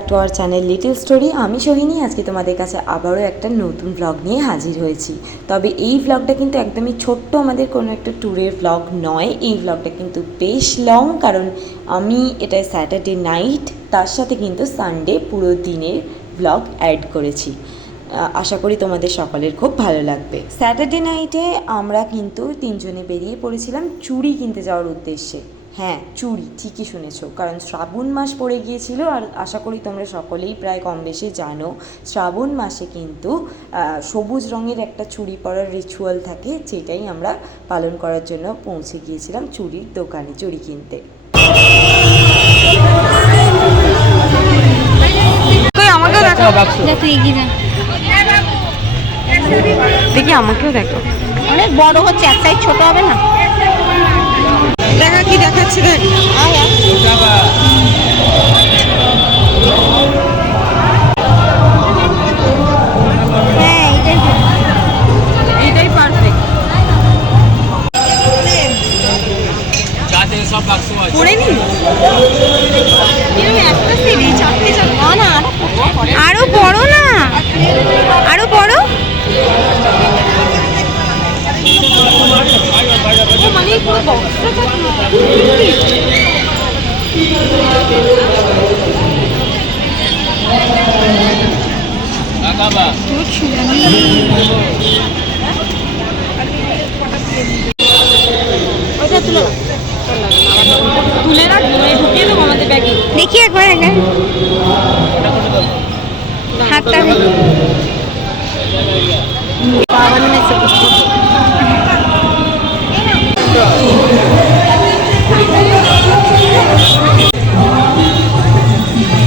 Back to our channel little story আমি সোহিনী আজকে তোমাদের কাছে আবারও একটা নতুন ব্লগ নিয়ে হাজির হয়েছি। তবে এই ব্লগটা কিন্তু একদমই ছোট্ট আমাদের কোনো একটা ট্যুরের ব্লগ নয়। এই ব্লগটা কিন্তু বেশ লং কারণ আমি এটা স্যাটারডে নাইট তার সাথে কিন্তু সানডে পুরো দিনের ব্লগ অ্যাড করেছি। আশা করি তোমাদের সকলের খুব ভালো লাগবে। স্যাটারডে নাইটে আমরা কিন্তু তিনজনে বেরিয়ে পড়েছিলাম চুড়ি কিনতে যাওয়ার উদ্দেশ্যে। হ্যাঁ চুড়ি ঠিকই শুনেছো। কারণ শ্রাবণ মাস পড়ে গিয়েছিল আর আশা করি তোমরা সকলেই প্রায় কম বেশি জানো শ্রাবণ মাসে কিন্তু সবুজ রঙের একটা চুড়ি পরার রিচুয়াল থাকে যেটাই আমরা পালন করার জন্য পৌঁছে গিয়েছিলাম চুড়ির দোকানে চুড়ি কিনতে। দেখি। আমাকেও দেখো। অনেক বড় হচ্ছে এক সাইড ছোট হবে না? দেখা কি দেখাচ্ছে দেখ। হ্যাঁ পরে নি? না, না, আরও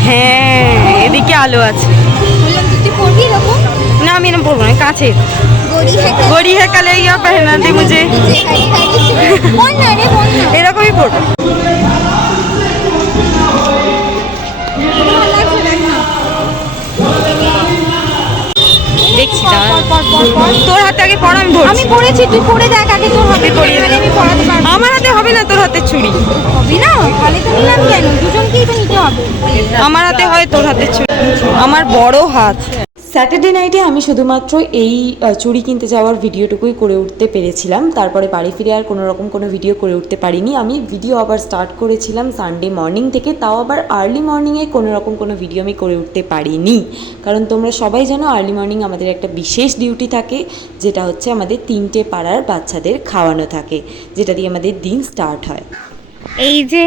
হ্যাঁ এদিকে আলো আছে। না আমি এরকম পড়ব না কাছে। গড়ি কালে ইয়া পেহনা দি মুঝে এরকমই পড়ব তোর হাতে আগে পড়া আমি ধরছি আমি পড়েছি তুই পড়ে দেখ আগে তোর হাতে পড়িয়ে পড়ে আমি পড়াতে পারব আমার হাতে হবে না তোর হাতে ছুরি। হবে না? তাহলে তো নিলাম কেন? দুজনকেই তো নিতে হবে। আমার হাতে হয় তোর হাতে ছুরি। আমার বড় হাত। স্যাটারডে নাইটে আমি শুধুমাত্র এই চুড়ি কিনতে যাওয়ার ভিডিওটুকুই করে উঠতে পেরেছিলাম। তারপরে বাড়ি ফিরে আর কোনো রকম কোনো ভিডিও করে উঠতে পারিনি। আমি ভিডিও আবার স্টার্ট করেছিলাম সানডে মর্নিং থেকে। তাও আবার আর্লি মর্নিংয়ে কোনো রকম কোনো ভিডিও আমি করে উঠতে পারিনি। কারণ তোমরা সবাই জানো আর্লি মর্নিং আমাদের একটা বিশেষ ডিউটি থাকে, যেটা হচ্ছে আমাদের তিনটে পাড়ার বাচ্চাদের খাওয়ানো থাকে, যেটা দিয়ে আমাদের দিন স্টার্ট হয়। এই যে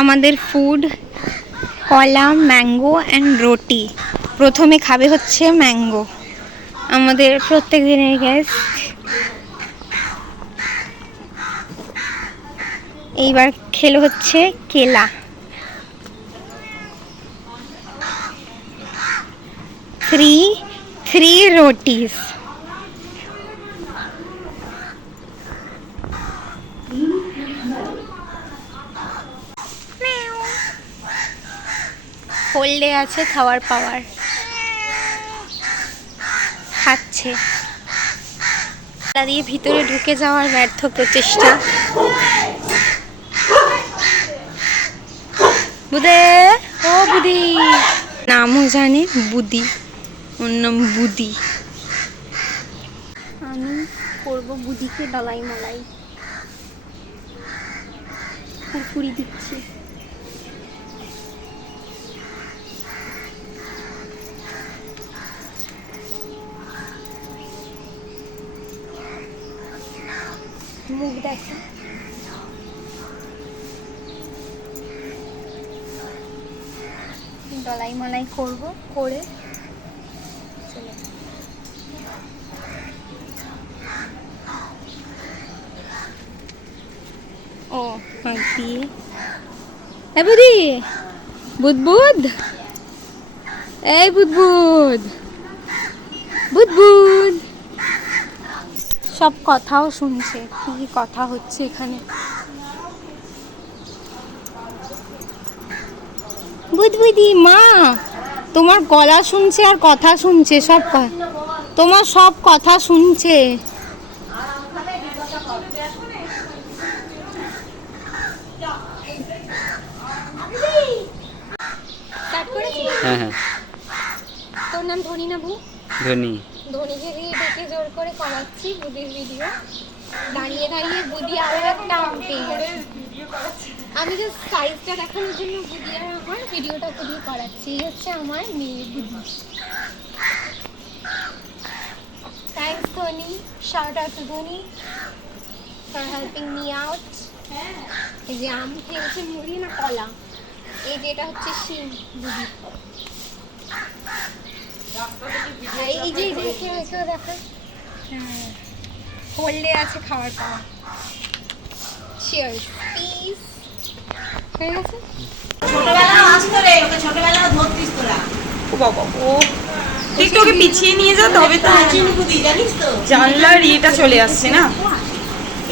আমাদের ফুড কলা ম্যাঙ্গো অ্যান্ড রুটি প্রথমে খাবে হচ্ছে ম্যাঙ্গো। আমাদের প্রত্যেক দিনের গ্যাস এইবার খেলো হচ্ছে কেলা। থ্রি থ্রি রোটিস হোল্ডে আছে, খাওয়ার পাওয়ার। খাচ্ছে। দিয়ে ভিতরে ঢুকে যাওয়ার ব্যর্থ প্রচেষ্টা। বুদে, ও বুদি। নামও জানে বুদি, ওর নাম বুদি। আমি করব বুদিকে দলাই মলাই। কুড়কুড়ি দিচ্ছি। মুখ দেখো। দলাই মলাই করব, করে চলে ও পাক দিয়ে এ বুদি, বুদবুদ? এই বুদবুদ বুদবুদ। সব কথাও শুনছে কি কথা হচ্ছে এখানে। বুদবুদি মা তোমার গলা শুনছে আর কথা শুনছে সব তোমার সব কথা শুনছে। হ্যাঁ হ্যাঁ। তোর নাম ধনী না বু ধনী। ধনীকে ডেকে জোর করে করাচ্ছি বুদির ভিডিও দাঁড়িয়ে দাঁড়িয়ে বুদি আরও একটা আম যে সাইজটা দেখানোর জন্য বুদি আর আমার ভিডিওটা বুদি করাচ্ছি। এই হচ্ছে আমার মেয়ে buddy. Thanks Dhani. Shout out to Dhani for helping me out এই যে আম খেয়েছে মুড়ি না কলা? এই যে এটা হচ্ছে শিম বুদি। এই যে দেখো। হ্যাঁ। হোল্ডে আছে খাবার পাওয়া চিয়ার্স পিস হয়ে গেছে? ও বাবা ও। একটু ওকে পিছিয়ে নিয়ে যা তবে তো জানলার ইয়েটা চলে আসছে না?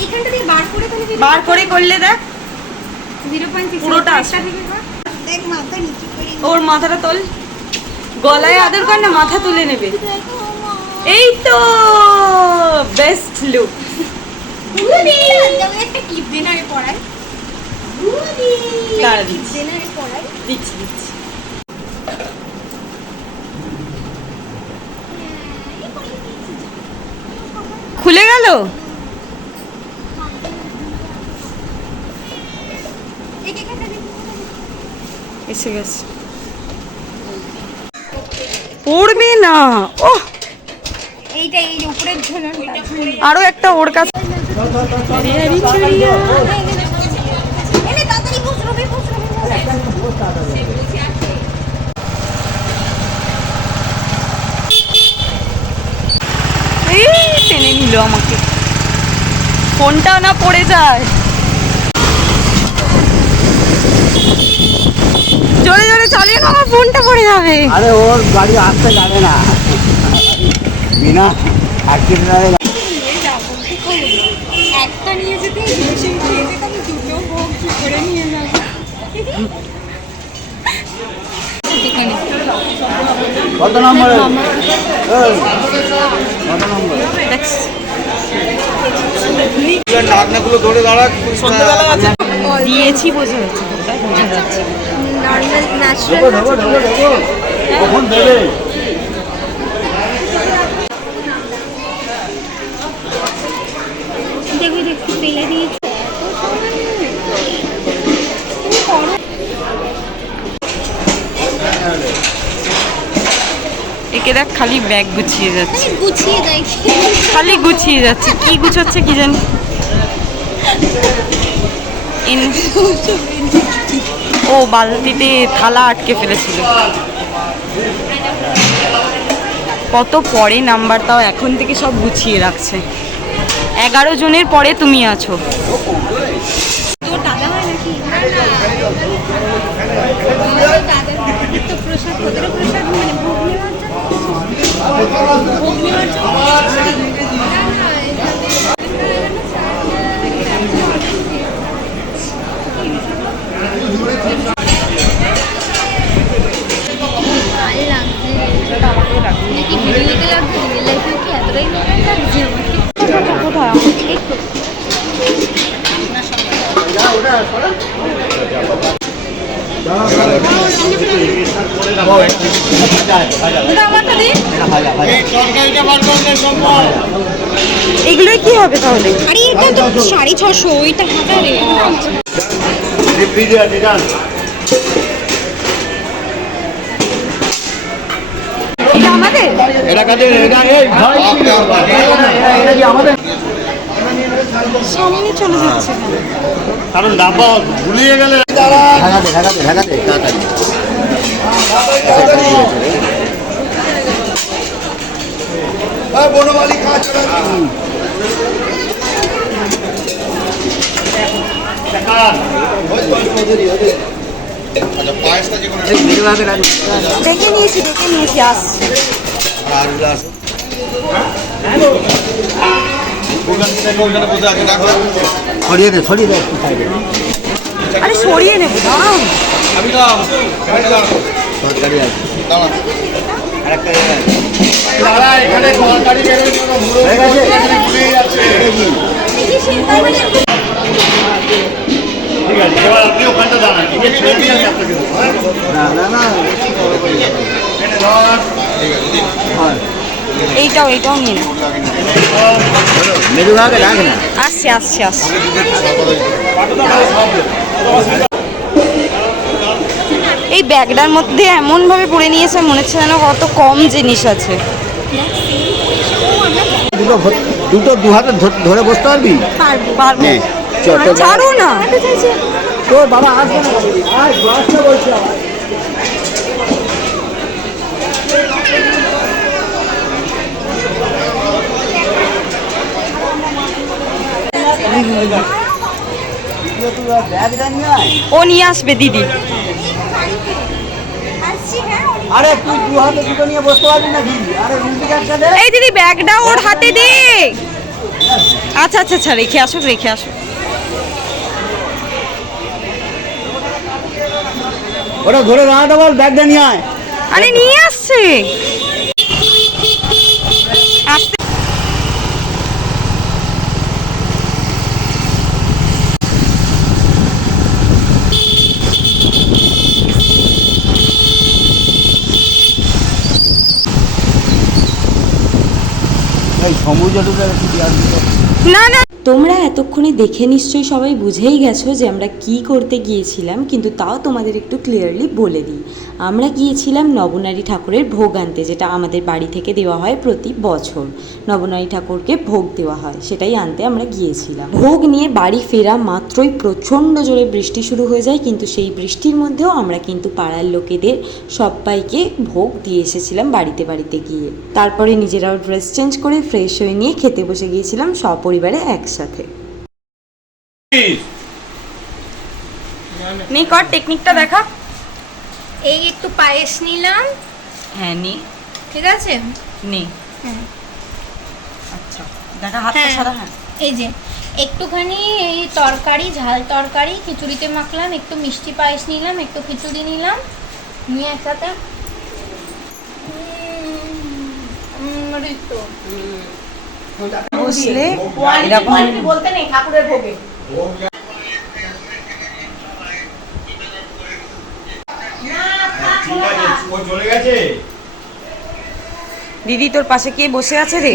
এইখানটা দিয়ে বার করে তাহলে বার করে করলে দেখ। জিরো পয়েন্ট সিক্স পুরোটা। দেখ মাথা নিচু করে ওর মাথাটা তোল। গলায় আদর কর না মাথা তুলে নেবে। এই তো বেস্ট লুক একটা ক্লিপ এসে না আগে পড়াই দাঁড়া দিচ্ছি দে না আগে পড়াই দিচ্ছি দিচ্ছি খুলে গেল এইখানটা দিয়ে এসে গেছে পড়বে না। ও এইটা এই উপরের ঝুলনটা। আরও একটা ওর কাছে টেনে নিল আমাকে। ফোনটা না পড়ে যায়। জোরে জোরে চালিয়ে না আমার ফোনটা পড়ে যাবে। আরে ওর গাড়ি আসতে যাবে না। বিনা অ্যাক্সিডেন্টারে একটা নিয়ে যেতে দুটো ভোগ করে নিয়ে যাব কত নম্বরে? নম্বরে। দিয়েছি বোঝা যাচ্ছে বোঝা যাচ্ছে। কখন দেবে? ফেলে দিয়েছে। একে দেখ খালি ব্যাগ গুছিয়ে যাচ্ছে। গুছিয়ে খালি গুছিয়ে যাচ্ছে। কি গুছোচ্ছে কি জানি? ও বালতিতে থালা আটকে ফেলেছিল। কত পরে নাম্বার তাও এখন থেকে সব গুছিয়ে রাখছে। এগারো জনের পরে তুমি আছো তোর দাদা হয় নাকি দাদার তো প্রসাদ তোদেরও প্রসাদ মানে ভোগ নেওয়ার জন্য ভোগ নেওয়ার জন্য ভালো লাগছে নাকি ভিডিওতে লাগছে রিয়েল লাইফে কি এতটাই নরম লাগছে আমাকে কোথায় এই তো। এগুলো কি হবে তাহলে? আরে এটা তো সাড়ে ছশো ওইটা হাজারে। রিফ্রিজারেটর যান এটা আমাদের? এটা কাদের? এটা এই ভাই এটা কি আমাদের সামনে চলে যাচ্ছে। কারণ ডাব্বা ভুলিয়ে গেলে ঢাকাতে ঢাকাতে ঢাকাতে। বনমালী দেখে নিয়েছি দেখে নিয়েছি আর দে দে। সরিয়ে নেব দাঁড়াও। আমি দাঁড়াও সরকারি আছে। এইটাও এইটাও নিন। রাখ না। আসছে আসছে আসছে। এই ব্যাগটার মধ্যে এমন ভাবে পড়ে নিয়েছে মনে হচ্ছে যেন কত কম জিনিস আছে। দুটো দুটো দু হাতে ধর- ধরে বসতে পারবি? পারব। নে, চট করে- ছাড়ো না। তোর বাবা আসবে না। বলছি। ও নিয়ে আসবে দিদি। আরে তুই দু হাতে দুটো নিয়ে বসতে পারবি নাকি? আরে রুটিকে একটা দে। এই দিদি ব্যাগটা ওর হাতে দে। আচ্ছা আচ্ছা আচ্ছা রেখে আসো রেখে আসো ওটা ধরে দাঁড়াতে বল ব্যাগটা নিয়ে আয়। আরে নিয়ে আসছে আসতে এই সমুদ্রটা একটু দিয়ে আসবি তো। না না তোমরা এতক্ষণে দেখে নিশ্চয়ই সবাই বুঝেই গেছো যে আমরা কি করতে গিয়েছিলাম, কিন্তু তাও তোমাদের একটু ক্লিয়ারলি বলে দিই। আমরা গিয়েছিলাম নবনারী ঠাকুরের ভোগ আনতে, যেটা আমাদের বাড়ি থেকে দেওয়া হয় প্রতি বছর। নবনারী ঠাকুরকে ভোগ দেওয়া হয়, সেটাই আনতে আমরা গিয়েছিলাম। ভোগ নিয়ে বাড়ি ফেরা মাত্রই প্রচণ্ড জোরে বৃষ্টি শুরু হয়ে যায়, কিন্তু সেই বৃষ্টির মধ্যেও আমরা কিন্তু পাড়ার লোকেদের সবাইকে ভোগ দিয়ে এসেছিলাম বাড়িতে বাড়িতে গিয়ে। তারপরে নিজেরাও ড্রেস চেঞ্জ করে ফ্রেশ হয়ে নিয়ে খেতে বসে গিয়েছিলাম, সপরিবারে একসাথে। নে কর টেকনিকটা দেখা। এই একটু পায়েস নিলাম। হ্যাঁ নে। ঠিক আছে? নে। হ্যাঁ। আচ্ছা দেখা হাতটা হ্যাঁ। সারা হ্যাঁ। এই যে একটুখানি এই তরকারি ঝাল তরকারি খিচুড়িতে মাখলাম একটু মিষ্টি পায়েস নিলাম একটু খিচুড়ি নিলাম। নিয়ে একসাথে। উম, বসলে এরকম বলতে নেই ঠাকুরের ভোগে। ঠিক আছে ও চলে গেছে। দিদি তোর পাশে কে বসে আছে রে?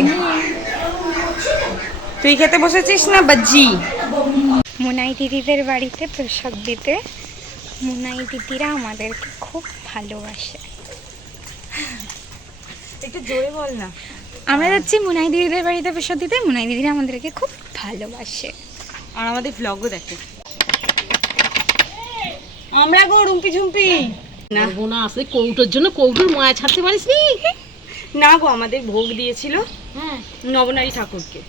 তুই খেতে বসেছিস না বাজি? মোনাই দিদিদের বাড়িতে প্রসাদ দিতে। মোনাই দিদিরা আমাদেরকে খুব ভালোবাসে। একটু জোরে বল না। আমরা যাচ্ছি মুনাই দিদিদের বাড়িতে প্রসাদ দিতে। মুনাই দিদিরা আমাদেরকে খুব ভালোবাসে। আর আমাদের ভ্লগও দেখে। আমরা গো রুম্পি ঝুম্পি। না। বোনা আছে কৌটোর জন্য কৌটোর মায়া ছাড়তে পারিস নি না গো আমাদের ভোগ দিয়েছিল হ্যাঁ। নবনারী ঠাকুরকে।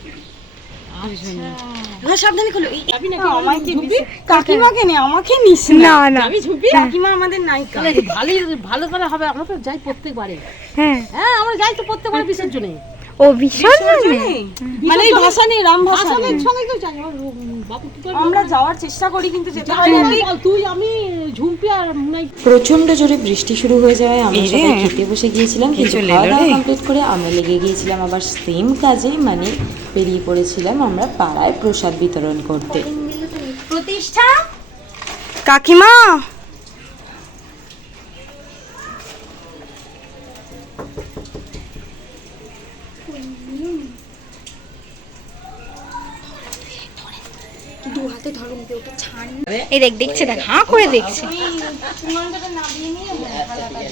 আচ্ছা। হ্যাঁ সাবধানে খোলো। এই যাবি নাকি আমাকে ঝুঁপি? কাকিমাকে নে আমাকে নিস না। না যাবি ঝুপি? কাকিমা আমাদের নায়িকা। ভালোই ভালো করে হবে। আমরা তো যাই প্রত্যেকবারে। হ্যাঁ। হ্যাঁ আমরা যাই তো প্রত্যেকবারে বিসর্জনে। ও ভীষণ মানে ভাষা নেই রাম ভাষা নেই। সঙ্গে আমার বাবু কি করবে? আমরা যাওয়ার চেষ্টা করি কিন্তু যেতে পারি না। না, তুই আমি ঝুমপি আর মুনাই। প্রচণ্ড জোরে বৃষ্টি শুরু হয়ে যাওয়ায় আমরা সবাই খেতে বসে গিয়েছিলাম চলে খাওয়া দাওয়া কমপ্লিট করে আমরা লেগে গিয়েছিলাম আবার সেম কাজে মানে বেরিয়ে পড়েছিলাম আমরা পাড়ায় প্রসাদ বিতরণ করতে। প্রতিষ্ঠা? কাকিমা! এই দেখ দেখছে দেখ হাঁ করে দেখছে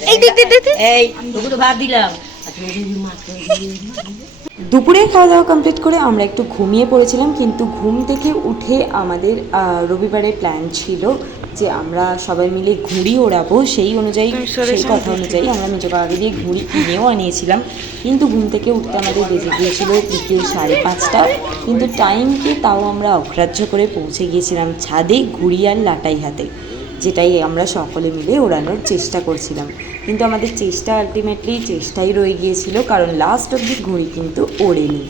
এই দেখ দেখ দেখ। এই তো ভাত দিলাম খাওয়া দাওয়া কমপ্লিট করে আমরা একটু ঘুমিয়ে পড়েছিলাম কিন্তু ঘুম থেকে উঠে আমাদের আহ, রবিবারের প্ল্যান ছিল যে আমরা সবাই মিলে ঘুড়ি ওড়াবো সেই অনুযায়ী সেই কথা অনুযায়ী আমরা নিজেকে আগে দিয়ে ঘুড়ি কিনেও আনিয়েছিলাম। কিন্তু ঘুম থেকে উঠতে আমাদের বেজে গিয়েছিল বিকেল সাড়ে পাঁচটা। কিন্তু টাইমকে তাও আমরা অগ্রাহ্য করে পৌঁছে গিয়েছিলাম ছাদে ঘুড়ি আর লাটাই হাতে যেটাই আমরা সকলে মিলে ওড়ানোর চেষ্টা করছিলাম। কিন্তু আমাদের চেষ্টা আলটিমেটলি চেষ্টাই রয়ে গিয়েছিল কারণ লাস্ট অব্দি ঘুড়ি কিন্তু ওড়েনি।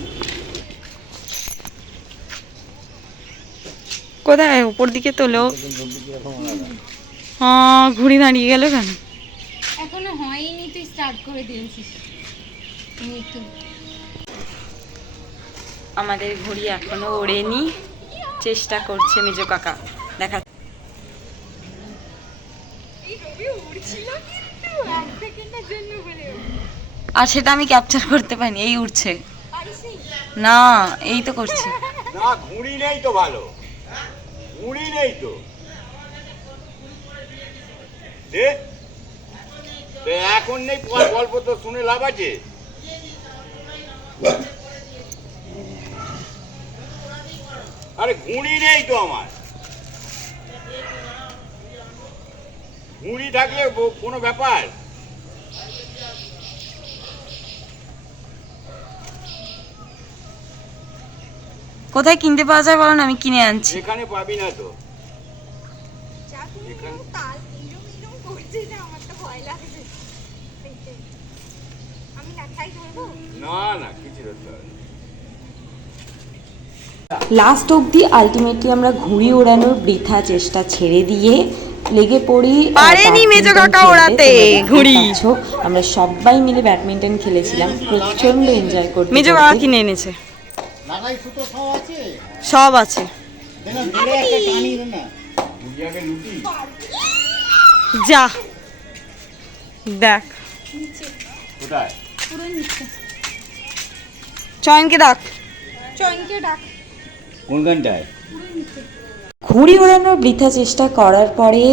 কোথায়? উপর দিকে তোলো হ্যাঁ ঘুড়ি দাঁড়িয়ে গেল কেন? এখনও হয়নি তুই স্টার্ট করে দিয়েছিস। আমাদের ঘুড়ি এখনও ওড়েনি। চেষ্টা করছে মেজ কাকা। দেখা আর সেটা আমি ক্যাপচার করতে পারিনি এই উঠছে না এই তো করছে। না ঘুড়ি নেই তো ভালো। ঘুড়ি নেই তো। এখন নেই গল্প তো শুনে লাভ আছে। আরে ঘুড়ি নেই তো আমার। ঘুড়ি থাকলে কোনো ব্যাপার? কোথায় কিনতে পাওয়া যায় বলো না আমি কিনে আনছি। এখানে পাবি না তো। না না কিছু। লাস্ট অবধি আলটিমেটলি আমরা ঘুড়ি ওড়ানোর বৃথা চেষ্টা ছেড়ে দিয়ে লেগে পড়ি পারেনি মেজো কাকা ওড়াতে, ঘুড়ি। আমরা সবাই মিলে ব্যাডমিন্টন খেলেছিলাম প্রচণ্ড এনজয় করতে মেজো কাকা কিনে এনেছে। লাগাই সুতো সব আছে? সব আছে। যা। দেখ। চয়নকে ডাক। চয়নকে ডাক। কোনখানটায় ঘুড়ি ওড়ানোর বৃথা চেষ্টা করার পরে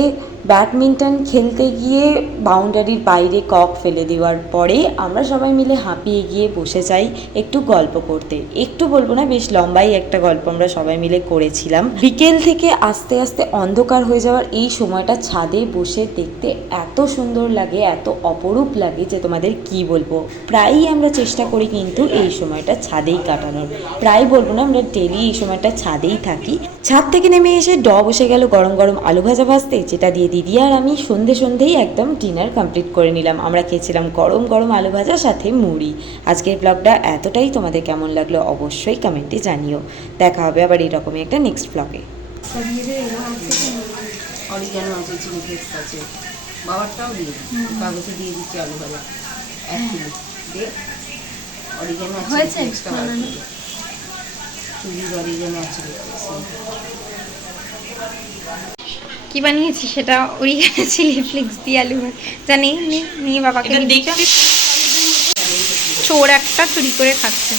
ব্যাডমিন্টন খেলতে গিয়ে বাউন্ডারির বাইরে কক ফেলে দেওয়ার পরে আমরা সবাই মিলে হাঁপিয়ে গিয়ে বসে যাই একটু গল্প করতে। একটু বলব না, বেশ লম্বাই একটা গল্প আমরা সবাই মিলে করেছিলাম। বিকেল থেকে আস্তে আস্তে অন্ধকার হয়ে যাওয়ার এই সময়টা ছাদে বসে দেখতে এত সুন্দর লাগে, এত অপরূপ লাগে যে তোমাদের কি বলব। প্রায়ই আমরা চেষ্টা করি কিন্তু এই সময়টা ছাদেই কাটানোর। প্রায় বলব না, আমরা ডেলি এই সময়টা ছাদেই থাকি। ছাদ থেকে নেমে এসে ড বসে গেল গরম গরম আলু ভাজা ভাজতে যেটা দিয়ে দিদি আর আমি সন্ধে সন্ধেই একদম ডিনার কমপ্লিট করে নিলাম। আমরা খেয়েছিলাম গরম গরম আলু ভাজা সাথে মুড়ি। আজকের ব্লগটা এতটাই। তোমাদের কেমন লাগল অবশ্যই কমেন্টে জানিও। দেখা হবে আবার এরকমই একটা নেক্সট ব্লগে অরিগানো আছে চিলি ফ্লেক্স আছে। বাবারটাও দিয়ে কাগজে দিয়ে দিচ্ছি আলু ভাজা। এক কিলো। দিয়ে অরিগানো আছে? ফ্লেক্সটা অরিগানো আছে কি বানিয়েছি সেটা ওই চিলি ফ্লেক্স দিয়ে আলু জানি নিয়ে বাবাকে দেখতে চোর একটা চুরি করে খাচ্ছে।